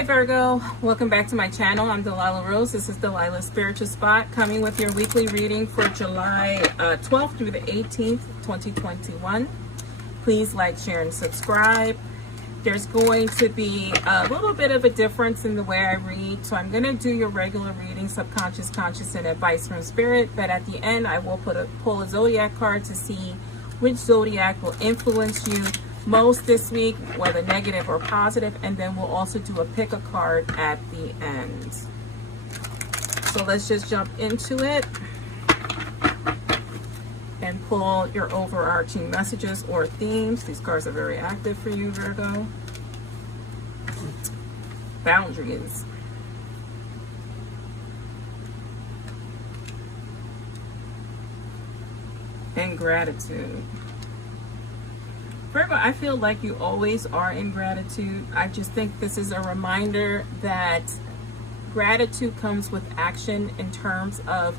Hi Virgo, welcome back to my channel. I'm Delilah Rose. This is Delilah's Spiritual Spot, coming with your weekly reading for July 12th through the 18th, 2021. Please like, share, and subscribe. There's going to be a little bit of a difference in the way I read, so I'm going to do your regular reading, subconscious, conscious, and advice from Spirit, but at the end I will pull a zodiac card to see which zodiac will influence you most this week, whether negative or positive, and then we'll also do a pick a card at the end. So let's just jump into it and pull your overarching messages or themes. These cards are very active for you, Virgo. Boundaries. And gratitude. Virgo, I feel like you always are in gratitude. I just think this is a reminder that gratitude comes with action in terms of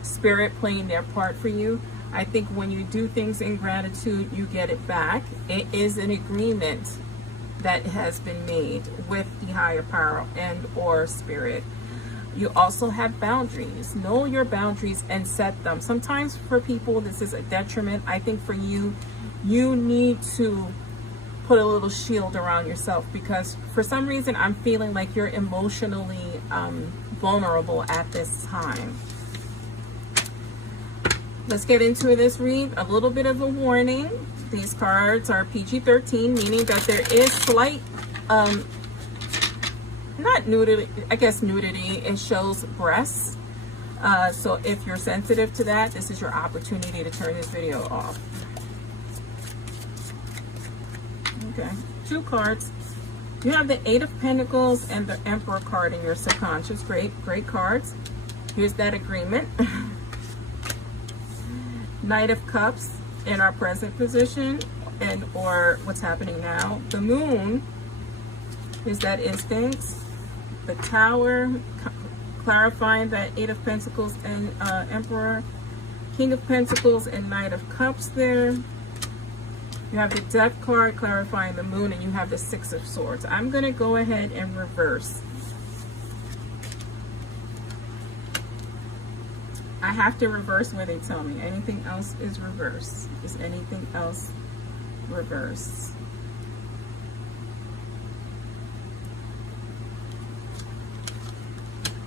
Spirit playing their part for you. I think when you do things in gratitude, you get it back. It is an agreement that has been made with the higher power and or Spirit. You also have boundaries. Know your boundaries and set them. Sometimes for people, this is a detriment. I think for you, you need to put a little shield around yourself, because for some reason I'm feeling like you're emotionally vulnerable at this time. Let's get into this read. A little bit of a warning. These cards are PG-13, meaning that there is slight not nudity, I guess nudity. It shows breasts, so if you're sensitive to that, this is your opportunity to turn this video off. Okay, two cards. You have the Eight of Pentacles and the Emperor card in your subconscious. Great cards. Here's that agreement. Knight of Cups in our present position and or what's happening now. The Moon is that instincts. The Tower, clarifying that Eight of Pentacles and Emperor. King of Pentacles and Knight of Cups there. You have the Death card clarifying the Moon, and you have the Six of Swords. I'm going to go ahead and reverse. I have to reverse where they tell me. Anything else is reverse. Is anything else reverse?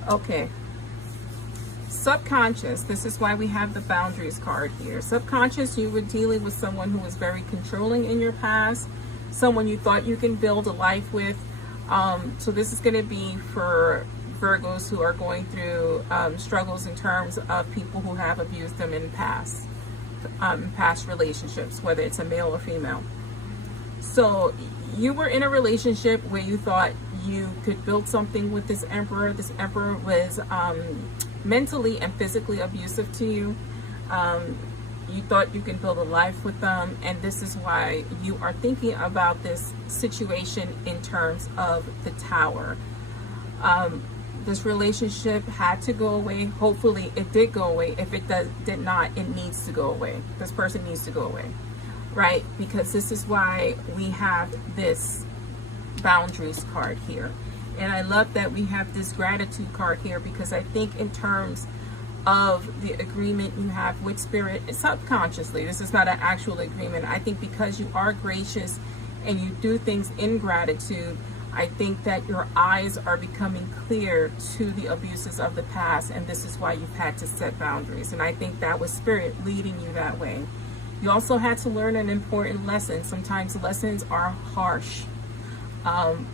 Okay. Subconscious, this is why we have the boundaries card here. Subconscious, you were dealing with someone who was very controlling in your past, someone you thought you can build a life with. So this is going to be for Virgos who are going through struggles in terms of people who have abused them in past relationships, whether it's a male or female. So you were in a relationship where you thought you could build something with this Emperor. This Emperor was mentally and physically abusive to you. You thought you could build a life with them, and this is why you are thinking about this situation in terms of the Tower. This relationship had to go away. Hopefully it did go away. If it did not, it needs to go away. This person needs to go away, right? Because this is why we have this boundaries card here. And I love that we have this gratitude card here, because I think in terms of the agreement you have with Spirit, subconsciously, this is not an actual agreement. I think because you are gracious and you do things in gratitude, I think that your eyes are becoming clear to the abuses of the past, and this is why you've had to set boundaries. And I think that was Spirit leading you that way. You also had to learn an important lesson. Sometimes lessons are harsh,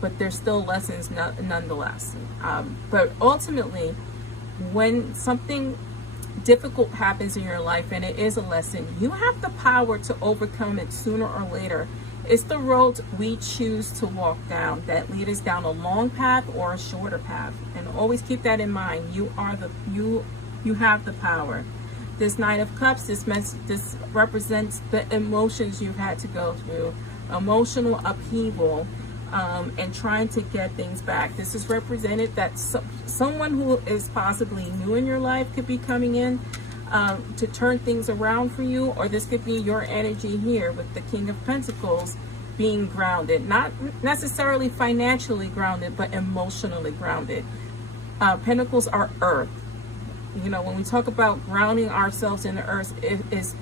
but they're still lessons nonetheless. But ultimately, when something difficult happens in your life and it is a lesson, you have the power to overcome it sooner or later. It's the road we choose to walk down that lead us down a long path or a shorter path. And always keep that in mind. You have the power. This Knight of Cups, this represents the emotions you've had to go through, emotional upheaval, and trying to get things back. This is represented that someone who is possibly new in your life could be coming in to turn things around for you, or this could be your energy here with the King of Pentacles being grounded, not necessarily financially grounded, but emotionally grounded. Pentacles are earth. You know, when we talk about grounding ourselves in the earth, it is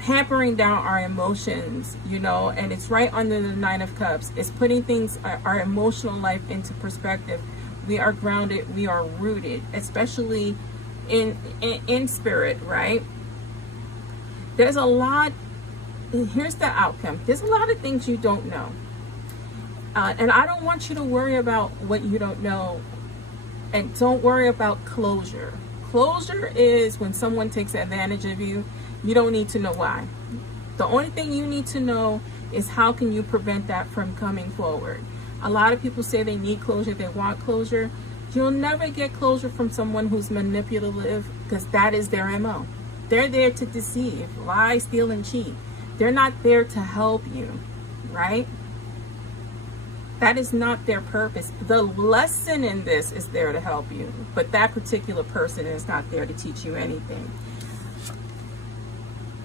hampering down our emotions, you know, and it's right under the Nine of Cups. It's putting things, our emotional life, into perspective. We are grounded, we are rooted, especially in spirit, right? There's a lot, here's the outcome. There's a lot of things you don't know. And I don't want you to worry about what you don't know. And don't worry about closure. Closure is when someone takes advantage of you. You don't need to know why. The only thing you need to know is how can you prevent that from coming forward. A lot of people say they need closure, they want closure. You'll never get closure from someone who's manipulative, because that is their MO. They're there to deceive, lie, steal, and cheat. They're not there to help you, right? That is not their purpose. The lesson in this is there to help you, but that particular person is not there to teach you anything.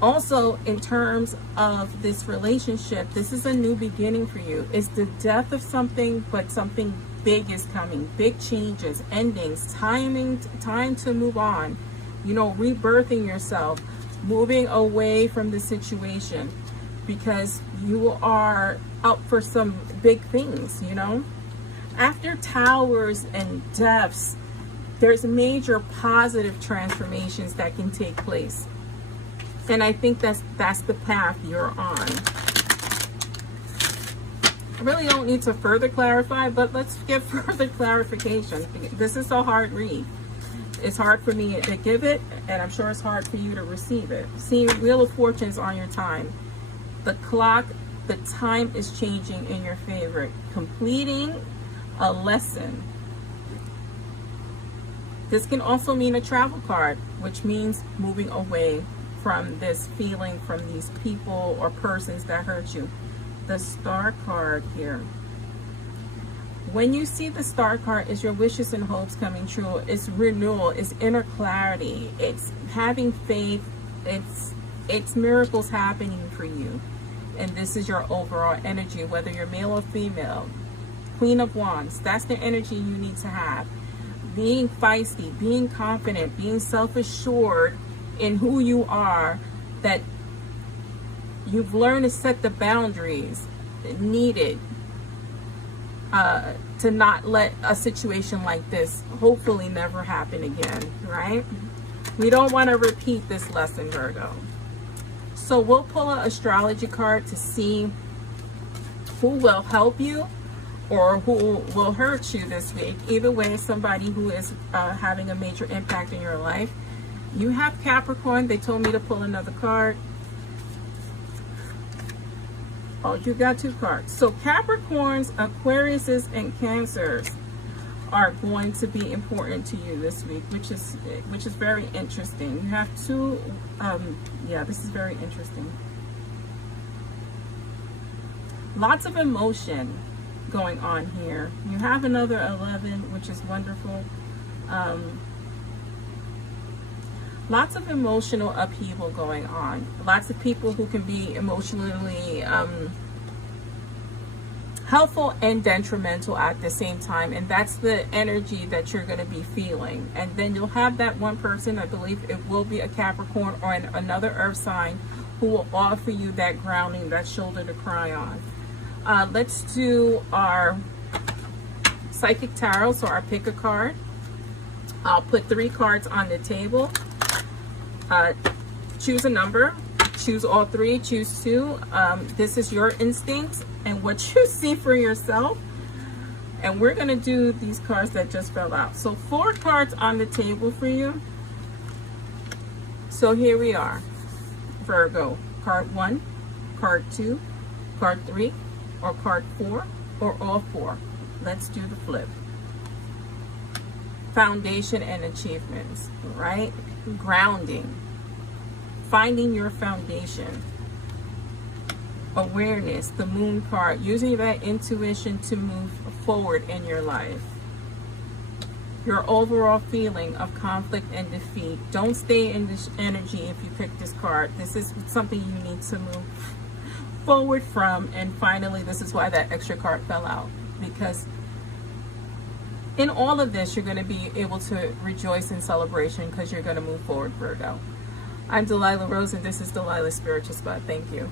Also, in terms of this relationship, this is a new beginning for you. It's the death of something, but something big is coming. Big changes, endings, time to move on. You know, rebirthing yourself, moving away from the situation, because you are up for some big things, you know. After towers and deaths, there's major positive transformations that can take place. And I think that's the path you're on. I really don't need to further clarify, but let's get further clarification. This is a hard read. It's hard for me to give it, and I'm sure it's hard for you to receive it. Seeing Wheel of Fortune's on your time. The clock, the time is changing in your favor. Completing a lesson. This can also mean a travel card, which means moving away from this feeling, from these people or persons that hurt you. The Star card here. When you see the Star card, it's your wishes and hopes coming true. It's renewal, it's inner clarity, it's having faith, it's miracles happening for you. And this is your overall energy, whether you're male or female. Queen of Wands, that's the energy you need to have. Being feisty, being confident, being self-assured in who you are, that you've learned to set the boundaries needed to not let a situation like this hopefully never happen again, right? We don't want to repeat this lesson, Virgo. So we'll pull an astrology card to see who will help you or who will hurt you this week. Either way, somebody who is having a major impact in your life. You have Capricorn. They told me to pull another card. Oh, you got two cards. So Capricorns, Aquariuses, and Cancers are going to be important to you this week, which is very interesting. You have two, yeah, this is very interesting. Lots of emotion going on here. You have another 11, which is wonderful. Lots of emotional upheaval going on. Lots of people who can be emotionally helpful and detrimental at the same time, and that's the energy that you're going to be feeling. And then you'll have that one person, I believe it will be a Capricorn or another earth sign, who will offer you that grounding, that shoulder to cry on. Let's do our psychic tarot. So I'll pick a card. I'll put 3 cards on the table. Choose a number, choose all 3, choose 2. This is your instincts and what you see for yourself. And we're going to do these cards that just fell out. So 4 cards on the table for you. So here we are. Virgo, card 1, card 2, card 3, or card 4, or all 4. Let's do the flip. Foundation and achievements, right? Grounding. Finding your foundation. Awareness, the Moon card, using that intuition to move forward in your life. Your overall feeling of conflict and defeat. Don't stay in this energy if you pick this card. This is something you need to move forward from. And finally, this is why that extra card fell out, because in all of this, you're going to be able to rejoice in celebration because you're going to move forward, Virgo. I'm Delilah Rose, and this is Delilah's Spiritual Spot. Thank you.